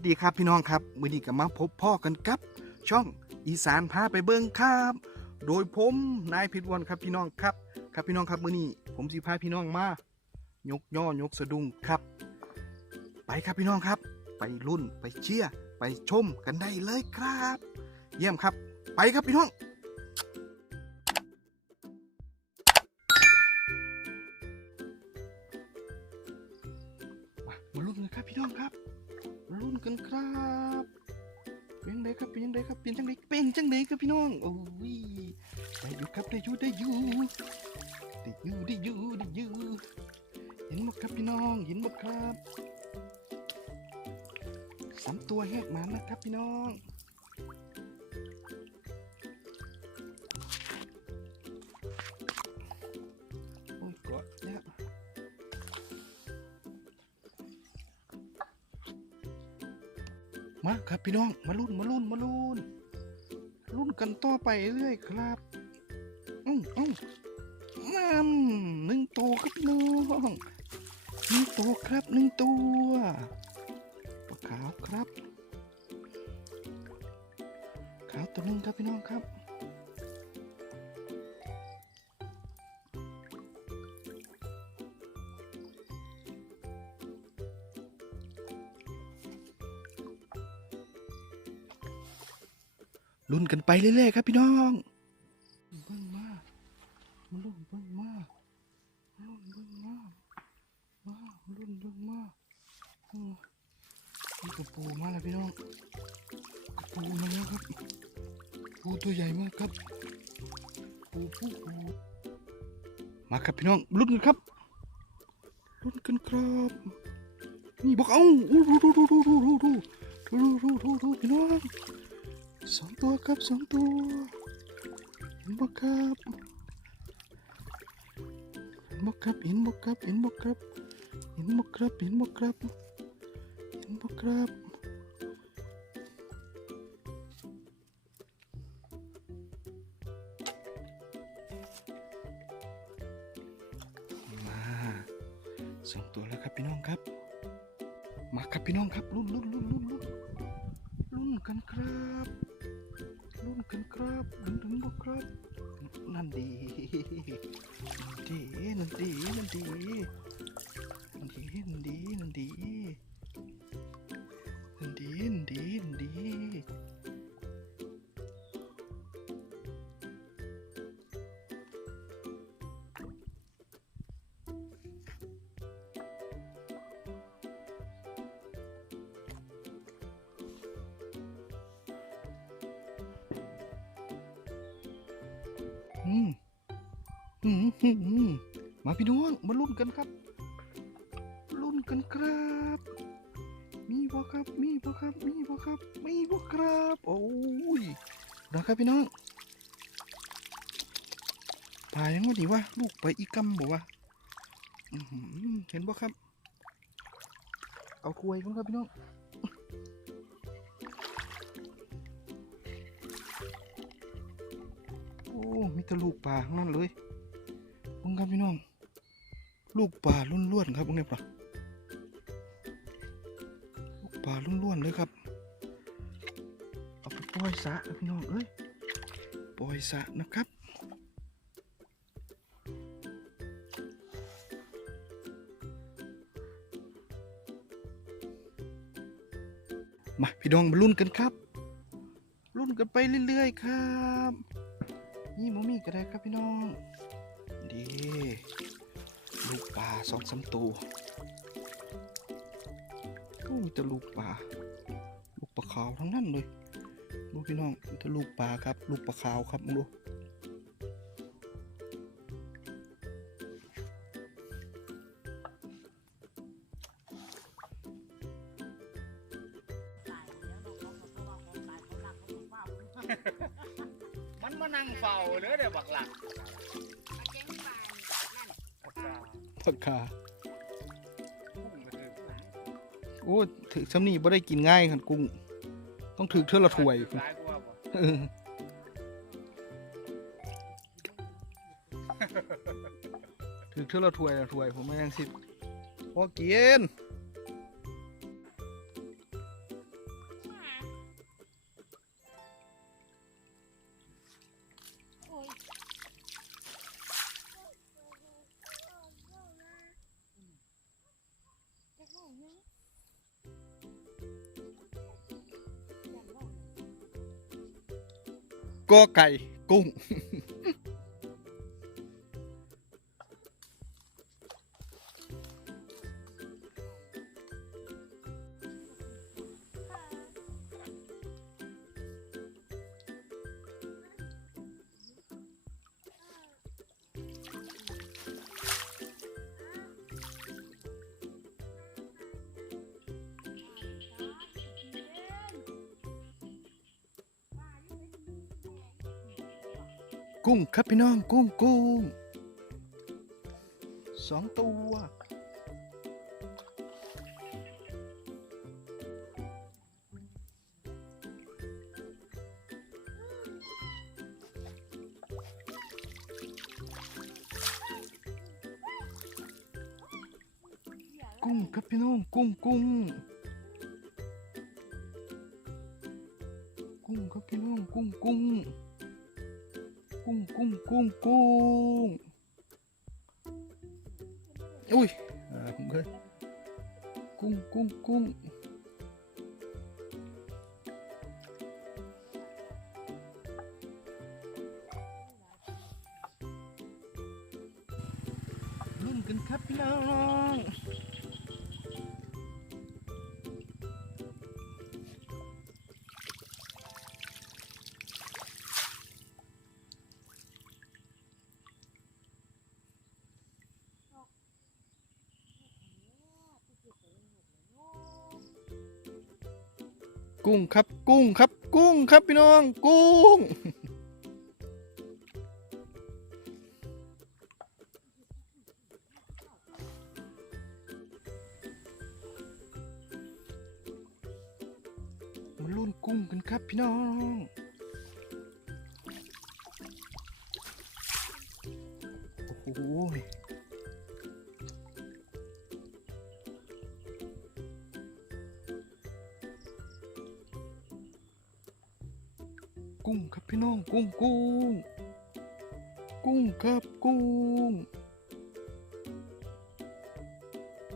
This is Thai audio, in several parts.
สดีครับพี่น้องครับมือนี้ก็มาพบพ่อกันครับ ช่องอีสานพาไปเบิ้งครับ โดยผมนายพิทวันครับพี่น้องครับ ครับพี่น้องครับมือนี้ผมสิพาพี่น้องมายกย่อยกสะดุ้งครับ ไปครับพี่น้องครับ ไปรุ่นไปเชียร์ไปชมกันได้เลยครับ เยี่ยมครับ ไปครับพี่น้อง น้องโอ้ยกดแล้วมาครับพี่น้อง มาลุ้นมาลุ้นมาลุ้นลุ้นกันต่อไปเรื่อยครับอ้าวอ้าวนั่นหนึ่งตัวครับน้องหนึ่งตัวครับหนึ่งตัวปลาขาวครับ ตัวนึงครับพี่น้องครับลุ้นกันไปเรื่อยๆครับพี่น้อง ปูตัวใหญ่มากครับปูปูปูมาครับพี่น้องลุ้นกันครับลุ้นกันครับนี่บอกเอาอู้ดูดูดูดูดูดูดูดูดูดูดูพี่น้องสองตัวครับสองตัวเห็นบ่ครับเห็นบ่ครับเห็นบ่ครับเห็นบ่ครับเห็นบ่ครับเห็นบ่ครับเห็นบ่ครับ สองตัวแล้วครับพี่น้องครับ มาครับพี่น้องครับลุ้นลุ้นลุ้นลุ้นลุ้นลุ้นกันครับลุ้นกันครับดึงถึงบ่ครับ นั่นดีดีนั่นดีนั่นดีนั่นดีนั่นดีนั่นดี มาพี่น้องมาลุ้นกันครับลุ้นกันครับ มีบ่ครับ มีบ่ครับ มีบ่ครับ มีบ่ครับ โอ้ยนะครับพี่น้องตายยังว่าดีวะลูกไปอีกกำบอกว่าเห็นบ่ครับ เอาคุยก่อนครับพี่น้องโอ้มีแต่ลูกปลาทั้งนั้นเลย พงครับพี่น้อง ลูกปลาล้วนๆครับพวกนี้ปะลูกปลาล้วนๆเลยครับ เอาไปปล่อยสะพี่น้องเอ้ยปล่อยสะนะครับมาพี่น้องมาลุ้นกันครับลุ้นกันไปเรื่อยๆครับ นี่มมี่ก็ได้ครับพี่น้อง ดีลูกปลาสองสามตัวโอ้มีแต่ลูกปลาลูกปลาขาวทั้งนั้นเลยดูพี่น้องมีแต่ลูกปลาครับ ลูกปลาขาวครับมาดูมันมานั่งเฝ้าเด้อเดี๋ยวบักหลัก ปลาคาโอ้ถือซ้ำนี่บ่ได้กินง่ายครับกุ้ง ต้องถือเท่าละถ้วยร้ายกว่าบ่เออถือเท่าละถ้วยละถ้วยผมไม่ยังสิพอกิน กอไก่กุ้งกุ้งครับพี่น้องกุ้งกุ้งสองตัว กุ้งครับพี่น้องกุ้งกุ้งกุ้งครับพี่น้องกุ้งกุ้ง กุ้งกุ้งกุ้งกุ้งอุ้ยอ่ กุ้งครับ กุ้งครับ กุ้งครับพี่น้อง กุ้ง กุ้งครับพี่น้องกุ้งกุ้งกุ้งครับกุ้ง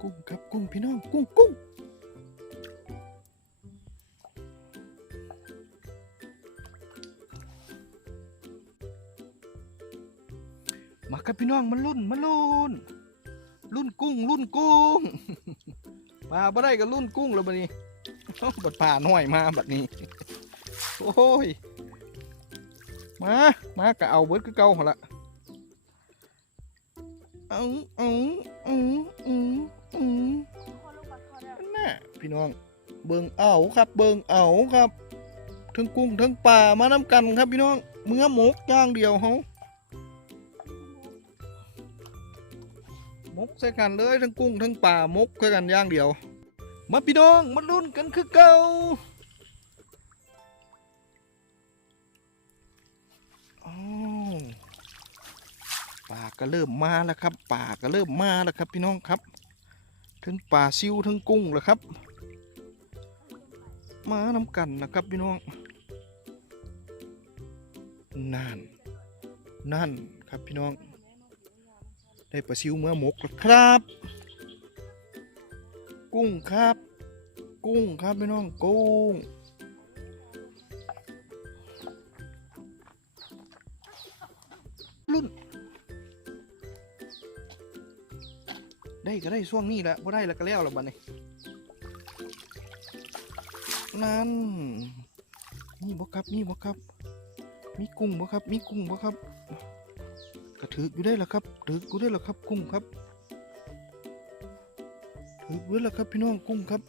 กุ้งครับกุ้งพี่น้องกุ้งกุ้งมาครับพี่น้องมาลุ้นมาลุ้นลุ้นกุ้งลุ้นกุ้งมาบ่ได้ก็ลุ้นกุ้งแล้วบัดนี้บัดป่าหน่อยมาบัดนี้ โอ้ย มา มาก็เอาเบิดคือเก่าหั่นละเอาเอาเอาเอาเอานั่นน่ะพี่น้อง เบิงเอาครับ เบิงเอาครับ ทั้งกุ้งทั้งปลามาน้ำกันครับพี่น้องเมื่อหมกย่างเดียวเฮาหมกใส่กันเลยทั้งกุ้งทั้งปลาหมกใส่กันย่างเดียว มาพี่น้องมาลุ้นกันคือเก่า ก็เริ่มมาแล้วครับ ป่าก็เริ่มมาแล้วครับ พี่น้องครับทั้งป่าซิวทั้งกุ้งแล้วครับ มานำกันนะครับพี่น้องนั่นนั่นครับพี่น้อง ได้ปลาซิวเมื่อหมกแล้วครับ กุ้งครับ กุ้งครับพี่น้องกุ้งรุ่น ได้ก็ได้ช่วงนี้แหละพอได้แล้วก็แล้วแล้วบัดนี้นั่นมีบ่ครับมีบ่ครับ มีกุ้งบ่ครับ มีกุ้งบ่ครับกระถืออยู่ได้แล้วครับถืออยู่ได้แล้วครับ กุ้งครับถืออยู่ได้แล้วครับพี่น้องกุ้งครับ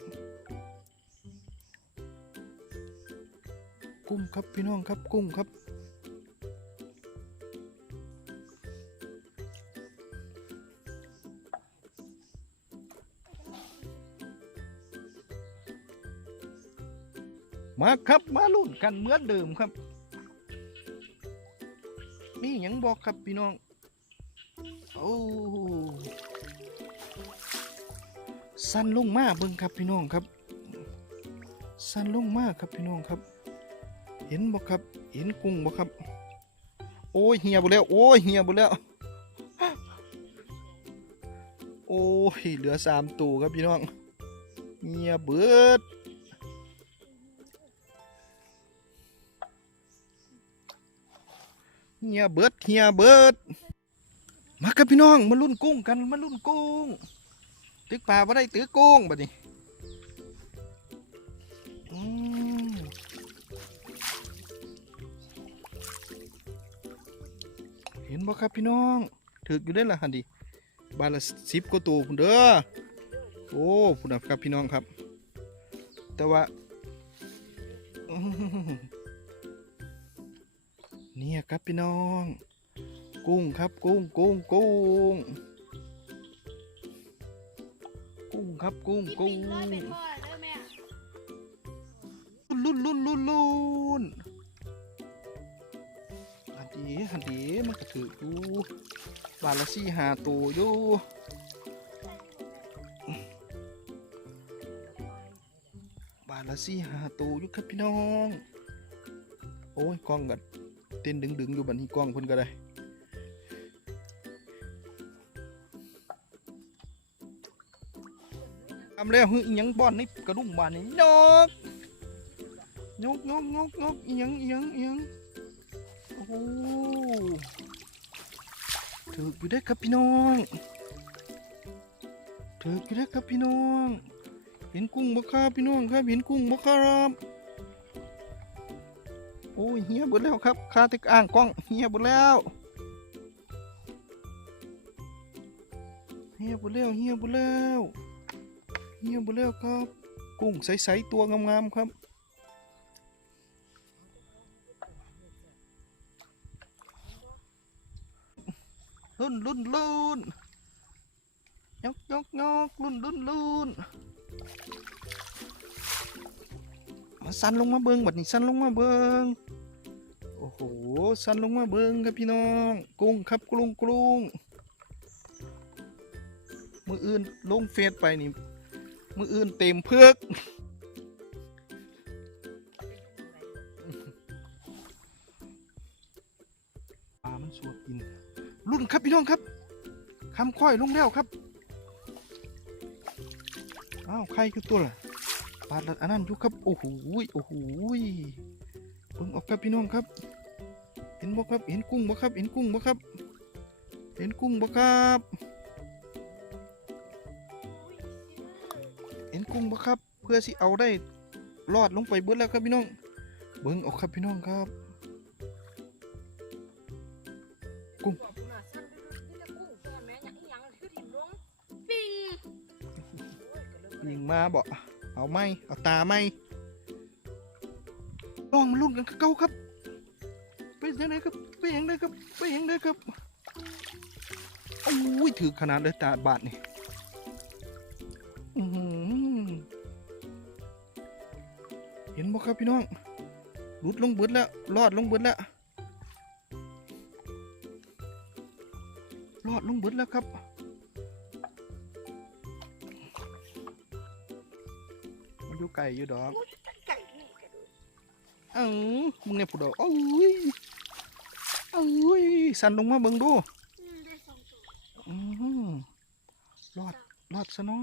กุ้งครับพี่น้องครับกุ้งครับ มาครับมาลุ้นกันเหมือนเดิมครับนี่หยังบอกครับพี่น้อง โอ้สั้นลงมาเบิ่งครับพี่น้องครับ สั้นลงมาครับพี่น้องครับ เห็นบ่ครับ เห็นกุ้งบ่ครับ โอ้ยเหียบ่แล้ว โอ้ยเหียบ่แล้ว โอ้ยเหลือสามตัวครับพี่น้องเหียเบิด เฮียเบิดเฮียเบิดมาครับพี่น้องมาลุ้นกุ้งกันมาลุ้นกุ้ง ตึกปลาบ่ได้ตึกกุ้งบัดนี้เห็นบ่ครับพี่น้องถึกอยู่ได้ละหันดิบาละสิบกว่าตัวพุ่นเด้อโอ้พุ่นน่ะครับพี่น้องครับ แต่ว่า เนี่ยครับพี่น้อง กุ้งครับกุ้งกุ้งกุ้งกุ้งครับกุ้งกุ้งร้นลุ้นลุ้นลุ้นลุ้นหันดีหันดีมันก็ถืออยู่บาละสี่หาตัวอยู่บาทละสี่หาตัวอยู่ครับพี่น้อง โอ้ยกล้องกัน เต้นดึงๆอยู่บัดนี้กล้องเพิ่นก็ได้ทำแล้วหึอิหยังบ่อนนี่กระดุมบานนี่นกนกนกนกนกอิหยังอิหยังอิหยังโอ้โหถืออยู่ได้อครับพี่น้องถืออยู่ได้อครับพี่น้อง เห็นกุ้งบ่ครับพี่น้องครับเห็นกุ้งบ่ครับ โอ้ยเฮียบิดแล้วครับคาติกอ่างกล้องเฮียบิดแล้วเฮียบิดแล้วเฮียบดแล้วเงียบไปแล้วครับ กุ้งใสๆตัวงามๆครับลุ่นลุ่นลุ่นยกยกยกลุ่นลุ่นลุ่นมาสั่นลงมาเบิงบัดนี้สั่นลงมาเบิงโอ้โห สันลงมาเบิงครับพี่น้อง กุ้งครับกุ้งกุ้งมืออื่นลงเฟซไปนี่ มืออื่นเต็มเพือกปลามันสวบกิน รุ่นครับพี่น้องครับคำค่อยลงแล้วครับอ้าวใครคือตัวล่ะปลาอันนั้นอยู่ครับ โอ้โหโอ้โหเบิ่งออกครับพี่น้องครับ ห็นบ่ครับ เห็นกุ้งบ่ครับ เห็นกุ้งบ่ครับ เห็นกุ้งบ่ครับ เห็นกุ้งปะครับ เพื่อสิเอาได้รอดลงไปเบิดแล้วครับพี่น้อง เบิ้งออกครับพี่น้องครับ กุ้งยิงปิงมาบ่เอาไหมเอาตาไหมลองมาลุ้นกันเก่าครับ ไปยังไงครับไปยังไงครับไปยังไงครับโอ้ยถือขนาดเลยตาบาดนี่อื้อหือเห็นบ่ครับพี่น้องหลุดลงเบิดแล้วรอดลงเบิดแล้วรอดลงเบิดแล้วครับมันอยู่ไกลอยู่ดอกไก่นี่กระดูกเอ้ามึงเนี่ยผู้ดอกโอ้ย โอ้ยสั่นลงมาเบิ่งดูอืมได้สองตัวอือรอดรอดซะเนอ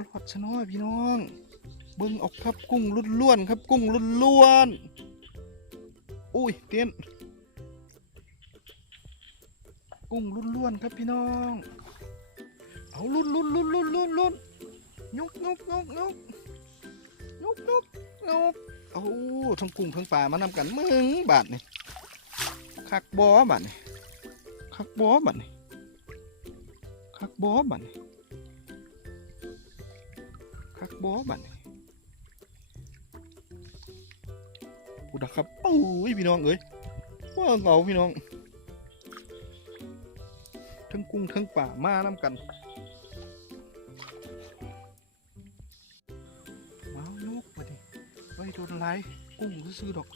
รอดซะเนอพี่น้อง เบิ่งออกครับกุ้งล้วนล้วนๆครับ กุ้งล้วนล้วนๆอุ้ยเตี้ยนกุ้งล้วนล้วนๆครับพี่น้อง เอาลุ้นลุ้นลุ้นลุ้นลุ้นลุ้นยกยกยกยกยกยกยกโอ้ทั้งกุ้งทั้งปลามานำกันมึงบาทนี่ คักบอบาทนี่คักบอบาทนี่คักบอบาทนี่คักบอบาทนี่พูดครับโอ้ยพี่น้องเอ้ยว่าเหงาพี่น้องทั้งกุ้งทั้งป่ามานำกันว้าวยกมาดิไว้โดนไล่กุ้งซื้อดอก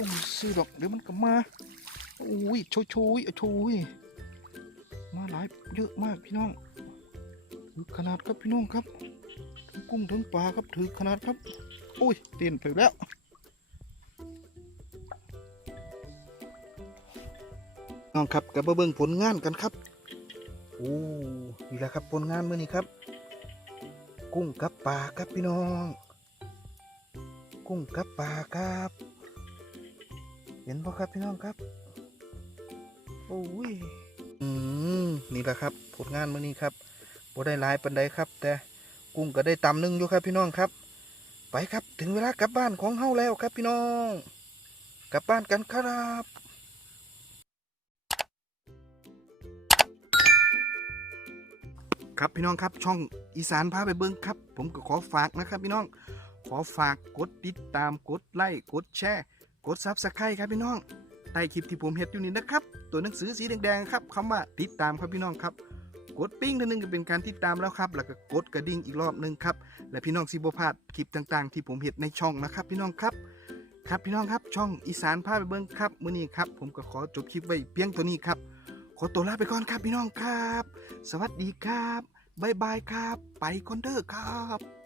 กุ้งซื้อดอกเดี๋ยวมันก็มาอุ้ยโชยโชยโชยมาหลายเยอะมากพี่น้องถือขนาดครับพี่น้องครับทั้งกุ้งทั้งปลาครับถือขนาดครับอุ้ยเต้นไปแล้วน้องครับกับมาเบิ่งผลงานกันครับโอ้นี่แหละครับผลงานเมื้อนี้ครับ กุ้งกับปลาครับพี่น้อง กุ้งกับปลาครับ เห็นป่ะครับพี่น้องครับโอ้ยอืมนี่แหละครับ ผลงานมื้อนี้ครับบ่ได้หลายปันใดครับ แต่กุ้งก็ได้ตำหนึงอยู่ครับพี่น้องครับ ไปครับถึงเวลากลับบ้านของเฮาแล้วครับพี่น้อง กลับบ้านกันครับครับพี่น้องครับช่องอีสานพาไปเบิ้งครับ ผมก็ขอฝากนะครับพี่น้องขอฝากกดติดตามกดไลค์กดแชร์ กดซับสไครต์ครับพี่น้องใต้คลิปที่ผมเห็นอยู่นี่นะครับ ตัวหนังสือสีแดงๆครับคำว่าติดตามครับพี่น้องครับ กดปิ้งทีนึงก็เป็นการติดตามแล้วครับ แล้วก็กดกระดิ่งอีกรอบหนึงครับ และพี่น้องสิบพาดคลิปต่างๆ ที่ผมเห็นในช่องนะครับ พี่น้องครับ ครับพี่น้องครับช่องอีสานพาไปเบิ้งครับมื้อนี้ครับ ผมก็ขอจบคลิปไว้เพียงตัวนี้ครับ ขอตัวลาไปก่อนครับพี่น้องครับ สวัสดีครับบ๊ายบายครับ ไปคอนเดอร์ครับ